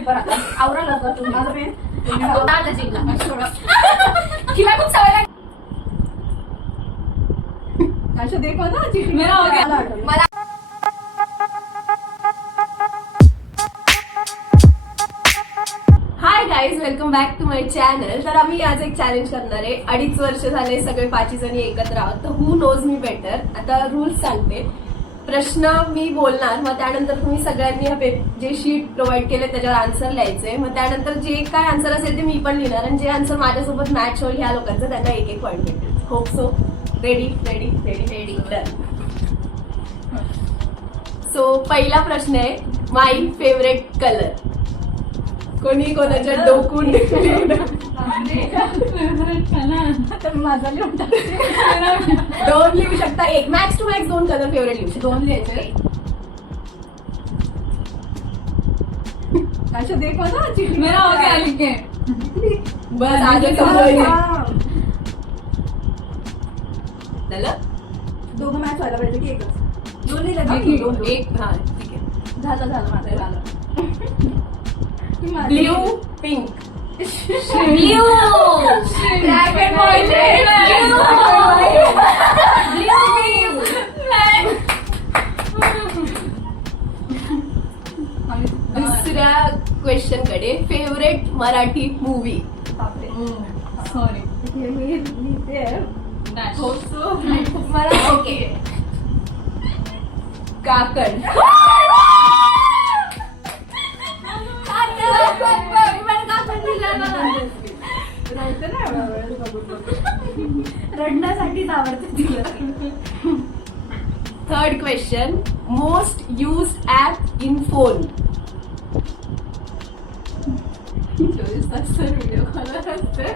Paper आता आवरा लवकर तुम्ही माझं पेन तिला खूप सवय लागली अच्छा देखो ना चिट्ठी मेरा हो गया मला hi guys welcome back to my channel. तर आम्ही आज एक चॅलेंज करणार आहे. 2.5 वर्ष झाले सगळे 5 जणी एकत्र आहोत. तर हू नोज मी बेटर. आता रूल्स सांगते. प्रश्न मी बोलणार, मग त्यानंतर तुम्ही सगळ्यांनी जे शीट प्रोव्हाइड केले त्याच्यावर आन्सर लिहायचे. मग त्यानंतर जे काय आन्सर असेल ते मी पण लिहिणार आणि जे आन्सर माझ्यासोबत मॅच होईल ह्या लोकांचं त्यांना 1-1 पॉईंट भेटेल. Hope so. Ready ready ready ready done. So पहिला प्रश्न आहे माय फेवरेट कलर. कोणी कोणाच्या डोकून माझा लिहून दोन लिहू शकता. एक max to max 2 colour favourite लिहू शकता. 2 लिहायचे. अच्छा देखो ना चिट्ठी मेरा हो गया लिख के बस आगे झालं. दोघं मॅच व्हायला पाहिजे की एकच? 2 लिहिलं. एक हा ठीक आहे. झालं माझं झालं. Blue pink blue black and दुसऱ्या क्वेश्चन कडे फेवरेट मराठी मूवी. सॉरी मला ओके काकड. रडण्यासाठीच आवडते तिला. Third question most used app in phone. Video caller असते.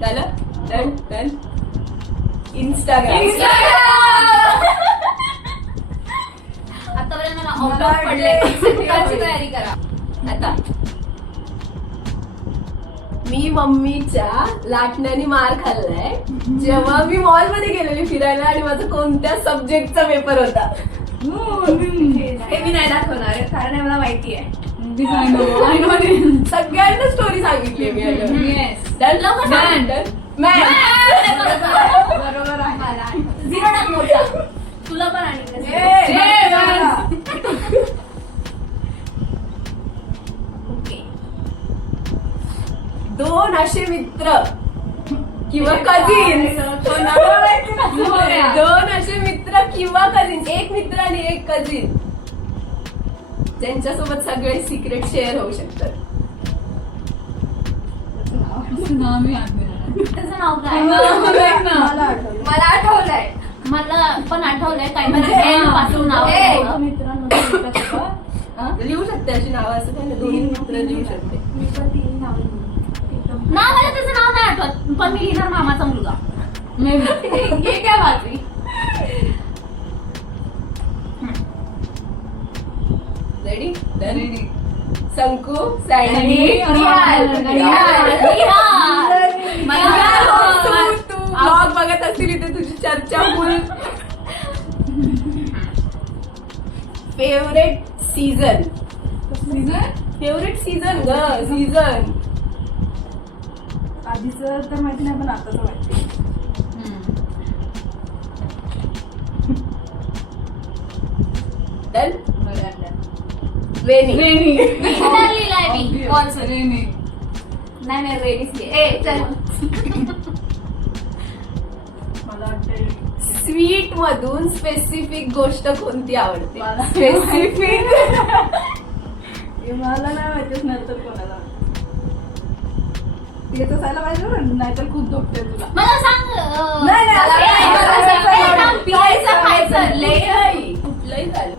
झालं डन डन. इंस्टाग्राम. आतापर्यंत मला आउट ऑफ पडले. तयारी करा आता. मी मम्मीच्या लाटण्याने मार खाल्लाय जेव्हा मी मॉल मध्ये गेलेली फिरायला आणि माझा कोणत्या सब्जेक्टचा पेपर होता. हे मी नाही दाखवणार कारण मला माहिती आहे. सगळ्यांना स्टोरी सांगितली मी. बरोबर आहे. 0 मोठा तुला पण आणि 2 असे मित्र किंवा कझिन्स. 2 असे मित्र किंवा कझिन्स. एक मित्र आणि एक कझिन ज्यांच्यासोबत सगळे सिक्रेट शेअर होऊ शकतात. त्याचं नाव काय? मला आठवलंय. मला पण आठवलंय काय पासून नाव लिहू शकते. अशी नावं असं काही नाही. 2 मित्र लिहू शकते. ना मला त्याचं नाव नाही आठवत पण मी लिहिणार मामाचा मुलगा. हे काय बातमी. Ready ready. संकू सँडी तू ब्लॉग बघत असतील इथे तुझी चर्चा मूळ. Favourite season. फेवरेट सीझन ग सीझन. आधीच तर माहिती नाही पण आताच माहिती. रेनी रेनी नाही रेनी. मला वाटतं स्वीट मधून स्पेसिफिक गोष्ट कोणती आवडते? स्पेसिफिक मला नाही माहितीच. नंतर कोणाला येत असायला पाहिजे नाहीतर खूप दुखते तुला. मला सांग. कुठलंही झालं.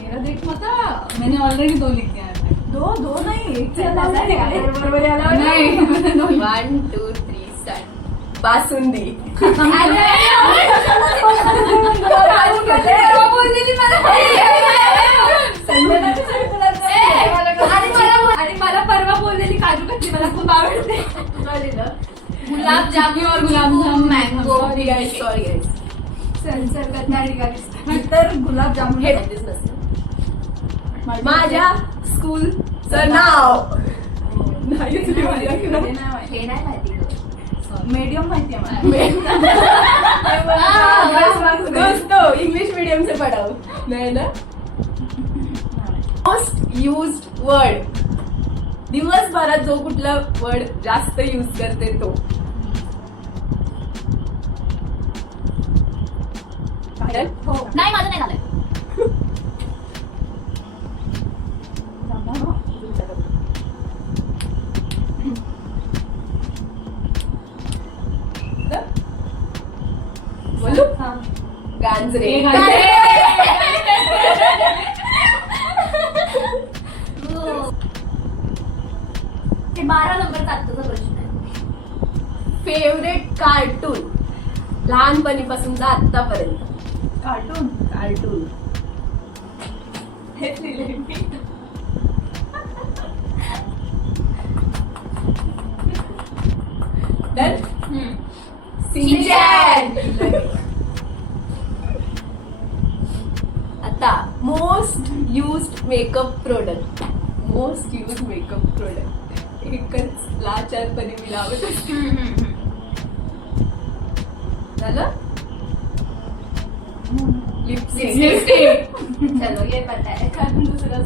मेरा देख मता मैंने ऑलरेडी 2 लिख दिया है. 2 नहीं बरोबर आला नाही. 1 2 3 स्टार्ट. बासुंदी. आणि मला परवा बोललेली काजू कतली मला खूप आवडते. गुलाब जामुन और gulab jamun mango. Sorry guys. Censor करता तर गुलाबजामुन हे माहितीच नसतं. माझ्या स्कूलचं नाव नाहीच मी माझ्याकडं. हे नाही माहिती मीडियम माहिती आहे दोस्तों इंग्लिश मीडियम से पढ़ा हूं. नाही ना. मोस्ट युज्ड वर्ड, दिवसभरात जो कुठला वर्ड जास्त यूज करते तो. नाही माझं नाही झालंय. बोलू गांजरे. ते 12 नंबरचा आत्ताचा प्रश्न आहे. फेवरेट कार्टून लहानपणीपासून आतापर्यंत. कार्टून कार्टून हेच लिहिले मी. डन. शिनचॅन. आता most used makeup product. Most use makeup product एकच लाचारपणे मी लावत असते. झालं. लिपस्टिक. चलो ये पता है. कारण दुसरं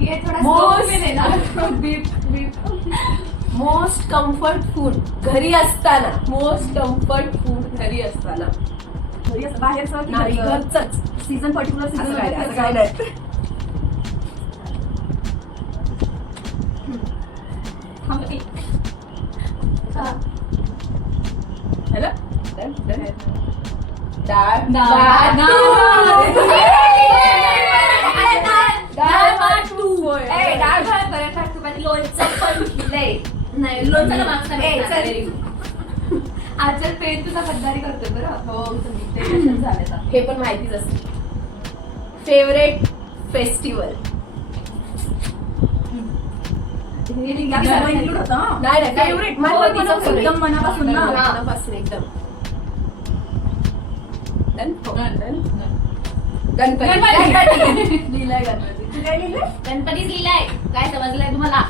ये थोड़ा Most- स्कोप में देना. मोस्ट कम्फर्ट फूड घरी असताना. मोस्ट कम्फर्ट फूड घरी असताना. बाहेरचं नाही घरचंच. सीझन पर्टिक्युलर असं काय नाही, असं सीझन काय नाही. झालं? Done, done. डाळ डाळ भात बरं तू माझी लोणचं पण लिहिलंय. नाही लोणचं मागचं नाही. आजच्या पेन तुझा गद्दारी करतोय बरं. हो ते तसंच झालं आता. हे पण माहितीच असते. Favourite festival. या सर्व include होतं, हं? नाही नाही Favorite, मनापासून, एकदम मनापासून ना. मनापासून एकदम. Done? गणपती. लिहिलंय गणपती. तू काय लिहिलंय? गणपतीच लिहिलाय. काय समजलंय तुम्हाला?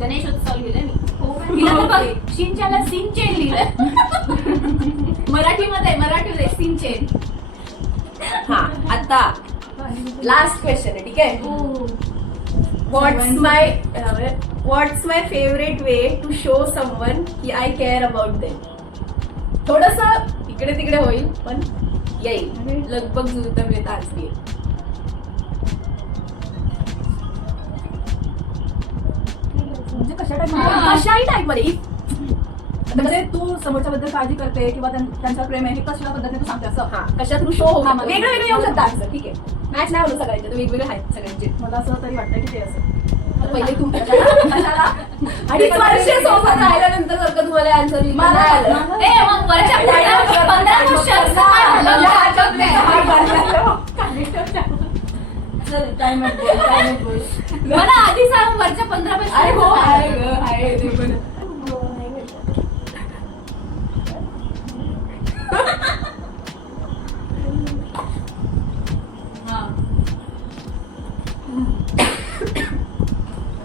गणेश उत्सव लिहिलंय मी. तिला तर बघ शिनचॅनला सिनचेन लिहिलंय. मराठीमध्ये सिनचेन. हा आता लास्ट क्वेश्चन आहे. ठीक आहे. What's my favourite way to show someone की आय केअर अबाउट देम. थोडस इकडे तिकडे होईल पण येईल. लगभग जुळतं मिळतं आज येईल. म्हणजे कशा टाइप कशाही टाईप मध्ये. म्हणजे तू समोरच्या बद्दल काळजी करते किंवा त्यांचा प्रेम आहे हे कसल्या पद्धतीने तू सांगते असं. हा कशात तू शो होऊ हा, शकतो. मला- वेगळं वेगळं येऊ शकतं आन्सर. ठीक आहे. मॅच नाही होणं सगळ्यांचे तर वेगवेगळे आहेत सगळ्यांचे. मला असं तरी वाटतं की ते असं तर पहिले तू कशाला? अडीच वर्ष सोबत राहिल्यानंतर जर का तुम्हाला आन्सर नाही आलं मग वरच्या 15 वर्षाचं काय झालं? चल, काय म्हणते मला आधी सांग वरच्या 15 अरे हो आहे ग आहे ते पण.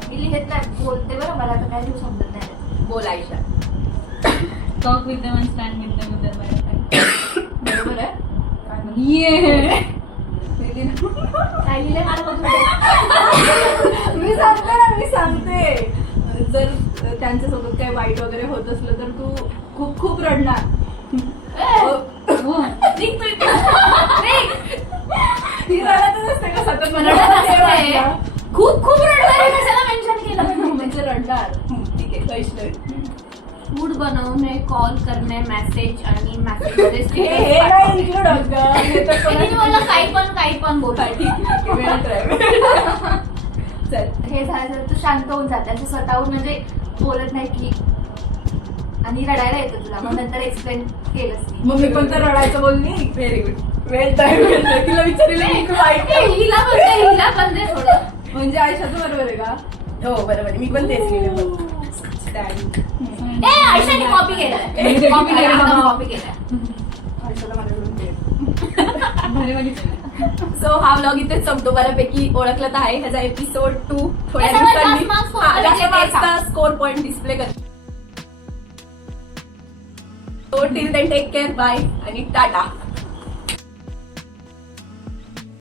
मी लिहित नाही बोलते बरं. मला तर काय लिहू समजत नाही. बोल Ayesha. Talk with them and stand with them with them. बरोबर आहे. काय लिहिलंय मला बघू. मी सांगते ना, मी सांगते. जर त्यांच्यासोबत काही वाईट वगैरे होत असलं तर तू खूप खूप रडणार. निघ तू इकडे. निघ. ती रडतच असते का सतत रडत असते. खूप खूप रडणारे कशाला मेन्शन केलं. म्हणजे रडणार. ठीक आहे. वैष्णवी फूड बनवणे, कॉल करणे, मेसेज आणि मेसेज हे नाही include होत गं. हे तर कोणाचं- काही पण बोल. ठीक आहे, वेळ try. चल. हे झालं तर तू शांत होऊन जाते असं स्वतःहून म्हणजे बोलत नाही की आणि रडायला येतं तुला. मग नंतर एक्सप्लेन केलंस मी. मग मी पण तर रडायचं बोलली. Very good. Well time. तिला विचारलं मी खूप वाईट. हिला पण दे थोडं. म्हणजे आयुष्याचं बरोबर आहे का? हो बरोबर आहे. मी पण तेच लिहिलं. Stand. ए आयशाने कॉपी केलाय. कॉपी केलाय. आयुष्याला माझ्याकडून ते. सो हा व्लॉग इथेच संपतो. बऱ्यापैकी ओळखलं तर आहे. ह्याचा एपिसोड 2 थोड्या त्याच्यावर दिवसांनी जास्त marks होतील. स्कोर पॉईंट डिस्प्ले करतो. Till then take care bye आणि टाटा.